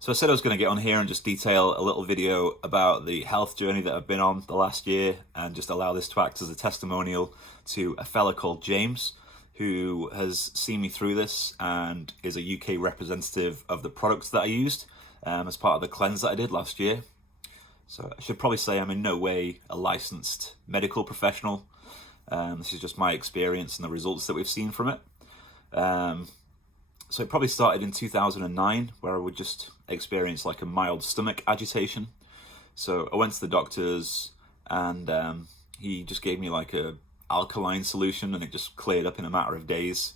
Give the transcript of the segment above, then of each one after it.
So I said I was going to get on here and just detail a little video about the health journey that I've been on the last year, and just allow this to act as a testimonial to a fella called James, who has seen me through this and is a UK representative of the products that I used as part of the cleanse that I did last year. So I should probably say I'm in no way a licensed medical professional. This is just my experience and the results that we've seen from it. So it probably started in 2009, where I would just experience like a mild stomach agitation. So I went to the doctors and he just gave me like a alkaline solution, and it just cleared up in a matter of days.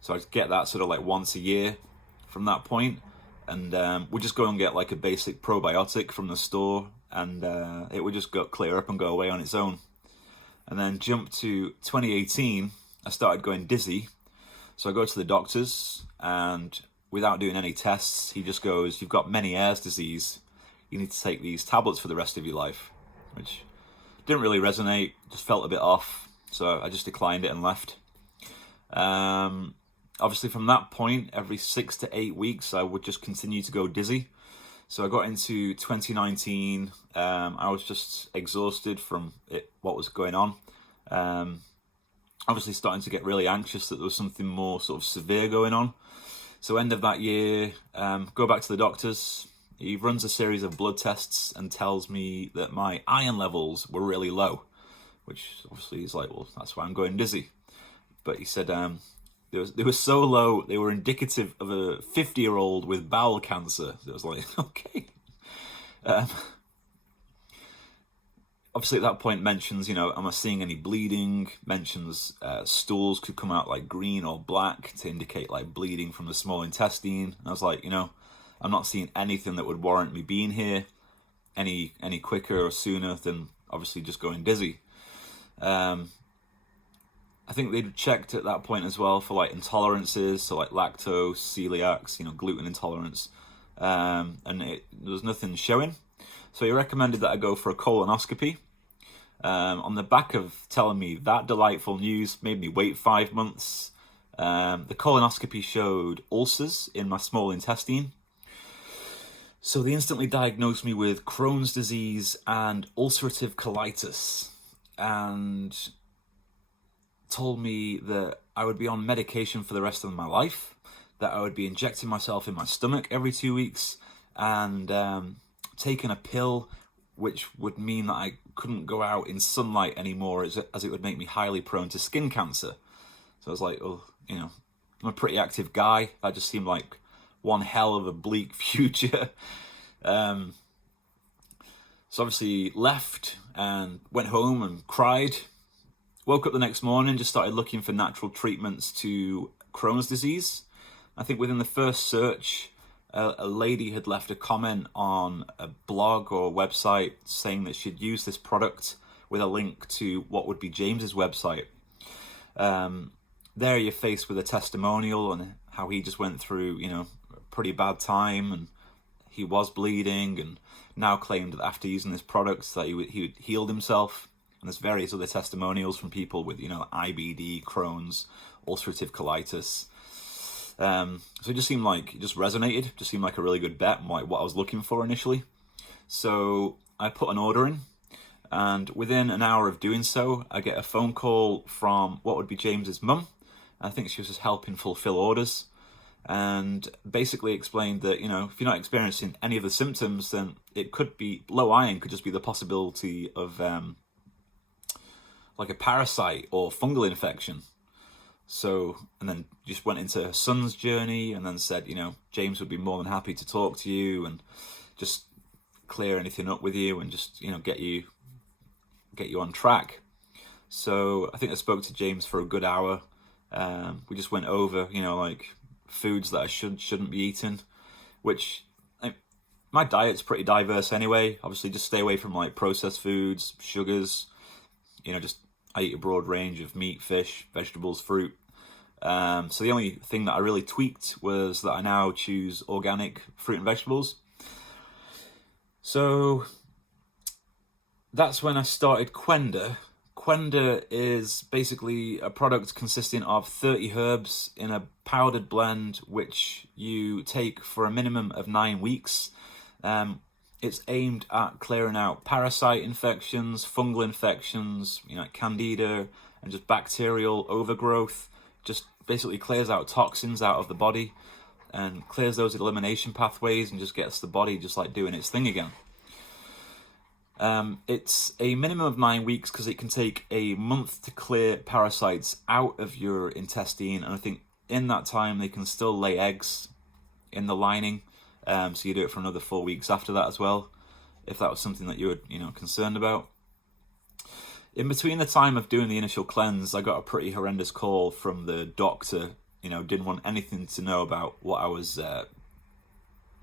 So I'd get that sort of like once a year from that point, and we'd just go and get like a basic probiotic from the store, and it would just clear up and go away on its own. And then jump to 2018, I started going dizzy. So I go to the doctors, and without doing any tests, he just goes, "You've got Meniere's disease. You need to take these tablets for the rest of your life," which didn't really resonate, just felt a bit off. So I just declined it and left. Obviously from that point, every 6 to 8 weeks, I would just continue to go dizzy. So I got into 2019, I was just exhausted from what was going on. Obviously starting to get really anxious that there was something more sort of severe going on. So end of that year, go back to the doctors. He runs a series of blood tests and tells me that my iron levels were really low, which obviously is like, well, that's why I'm going dizzy. But he said they were so low, they were indicative of a 50-year-old with bowel cancer. So it was like, okay. Obviously at that point mentions, am I seeing any bleeding? Mentions stools could come out like green or black to indicate like bleeding from the small intestine. And I was like, I'm not seeing anything that would warrant me being here any quicker or sooner than obviously just going dizzy. I think they'd checked at that point as well for like intolerances, so like lactose, celiacs, gluten intolerance, and there was nothing showing. So he recommended that I go for a colonoscopy. On the back of telling me that delightful news, made me wait 5 months. The colonoscopy showed ulcers in my small intestine. So they instantly diagnosed me with Crohn's disease and ulcerative colitis, and told me that I would be on medication for the rest of my life, that I would be injecting myself in my stomach every 2 weeks, and taking a pill which would mean that I couldn't go out in sunlight anymore, as it would make me highly prone to skin cancer. So I was like, I'm a pretty active guy. That just seemed like one hell of a bleak future. So obviously left and went home and cried. Woke up the next morning, just started looking for natural treatments to Crohn's disease. I think within the first search, a lady had left a comment on a blog or website saying that she'd used this product with a link to what would be James's website. There you're faced with a testimonial and how he just went through, a pretty bad time, and he was bleeding, and now claimed that after using this product that he healed himself. And there's various other testimonials from people with, IBD, Crohn's, ulcerative colitis. So it just seemed like, it just resonated, just seemed like a really good bet, and like what I was looking for initially. So I put an order in, and within an hour of doing so, I get a phone call from what would be James's mum. I think she was just helping fulfill orders, and basically explained that, if you're not experiencing any of the symptoms, then it could be, low iron could just be the possibility of like a parasite or fungal infection. So, and then just went into her son's journey, and then said, James would be more than happy to talk to you and just clear anything up with you, and just, get you on track. So I think I spoke to James for a good hour. We just went over, like foods that I shouldn't be eating, which my diet's pretty diverse anyway. Obviously just stay away from like processed foods, sugars, just I eat a broad range of meat, fish, vegetables, fruit. So the only thing that I really tweaked was that I now choose organic fruit and vegetables. So that's when I started Qenda Qenda is basically a product consisting of 30 herbs in a powdered blend, which you take for a minimum of 9 weeks. It's aimed at clearing out parasite infections, fungal infections, candida, and just bacterial overgrowth. Just basically clears out toxins out of the body and clears those elimination pathways and just gets the body just like doing its thing again. It's a minimum of 9 weeks because it can take a month to clear parasites out of your intestine, and I think in that time they can still lay eggs in the lining. So you do it for another 4 weeks after that as well, if that was something that you were concerned about. In between the time of doing the initial cleanse, I got a pretty horrendous call from the doctor. Didn't want anything to know about what I was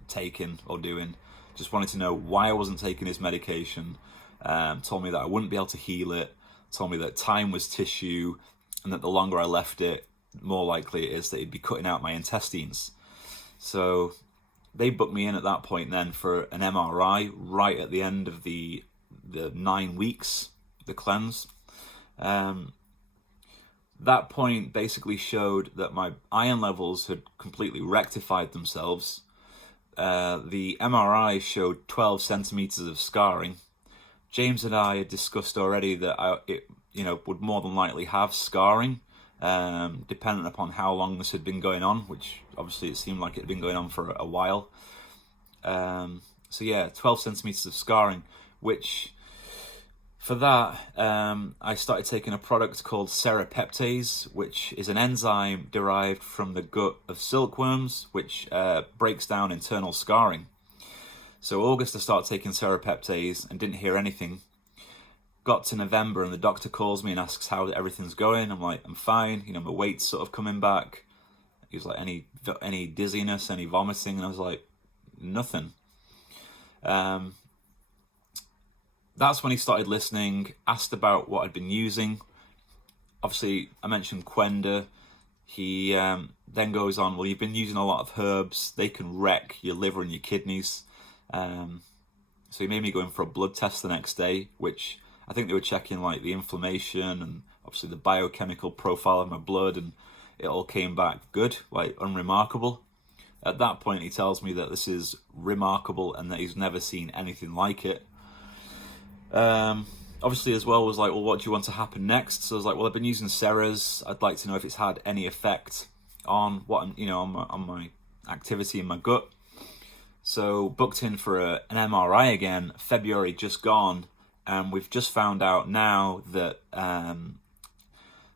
taking or doing. Just wanted to know why I wasn't taking his medication. Told me that I wouldn't be able to heal it. Told me that time was tissue, and that the longer I left it, more likely it is that he'd be cutting out my intestines. So they booked me in at that point then for an MRI right at the end of the 9 weeks, the cleanse. That point basically showed that my iron levels had completely rectified themselves. The MRI showed 12 centimeters of scarring. James and I had discussed already that it would more than likely have scarring, dependent upon how long this had been going on, which obviously it seemed like it had been going on for a while. So yeah, 12 centimeters of scarring, which for that, I started taking a product called serrapeptase, which is an enzyme derived from the gut of silkworms, which breaks down internal scarring. So August I started taking serrapeptase and didn't hear anything. Got to November and the doctor calls me and asks how everything's going. I'm like, I'm fine. My weight's sort of coming back. He was like, any dizziness, any vomiting? And I was like, nothing. That's when he started listening, asked about what I'd been using. Obviously, I mentioned Qenda. He then goes on, well, you've been using a lot of herbs. They can wreck your liver and your kidneys. So he made me go in for a blood test the next day, which I think they were checking like the inflammation and obviously the biochemical profile of my blood, and it all came back good, like unremarkable. At that point, he tells me that this is remarkable and that he's never seen anything like it. Obviously as well was like, well, what do you want to happen next? So I was like, well, I've been using Serras. I'd like to know if it's had any effect on what on my activity in my gut. So booked in for an MRI again, February just gone, and we've just found out now that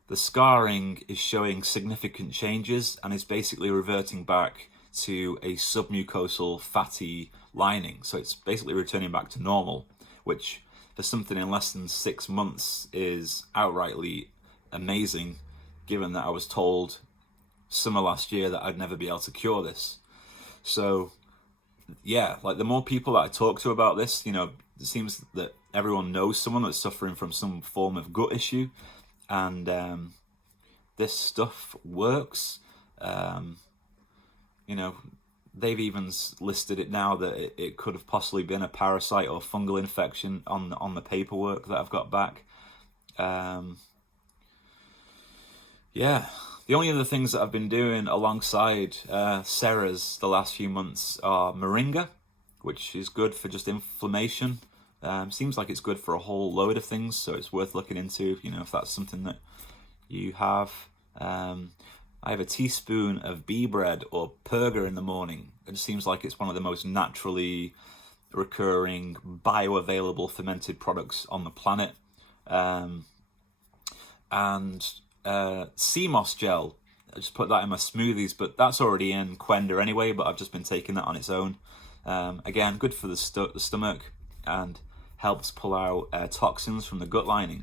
the scarring is showing significant changes and is basically reverting back to a submucosal fatty lining. So it's basically returning back to normal, which for something in less than 6 months is outrightly amazing, given that I was told summer last year that I'd never be able to cure this. So yeah, like the more people that I talk to about this, it seems that everyone knows someone that's suffering from some form of gut issue, and this stuff works. They've even listed it now that it could have possibly been a parasite or fungal infection on the paperwork that I've got back. The only other things that I've been doing alongside Serras the last few months are moringa, which is good for just inflammation. Seems like it's good for a whole load of things, so it's worth looking into, if that's something that you have. I have a teaspoon of bee bread or purga in the morning. It just seems like it's one of the most naturally recurring, bioavailable fermented products on the planet. And sea moss gel, I just put that in my smoothies, but that's already in Qenda anyway, but I've just been taking that on its own. Again, good for the stomach and helps pull out toxins from the gut lining.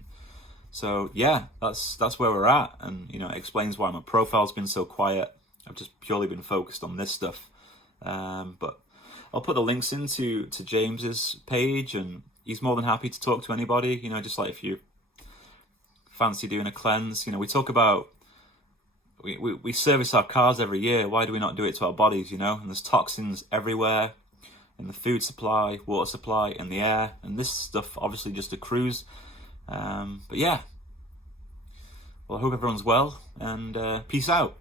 So yeah, that's where we're at, and it explains why my profile's been so quiet. I've just purely been focused on this stuff. But I'll put the links into James's page, and he's more than happy to talk to anybody. Just like if you fancy doing a cleanse, we talk about we service our cars every year. Why do we not do it to our bodies? And there's toxins everywhere in the food supply, water supply, and the air, and this stuff obviously just accrues. But yeah, Well, I hope everyone's well, and peace out.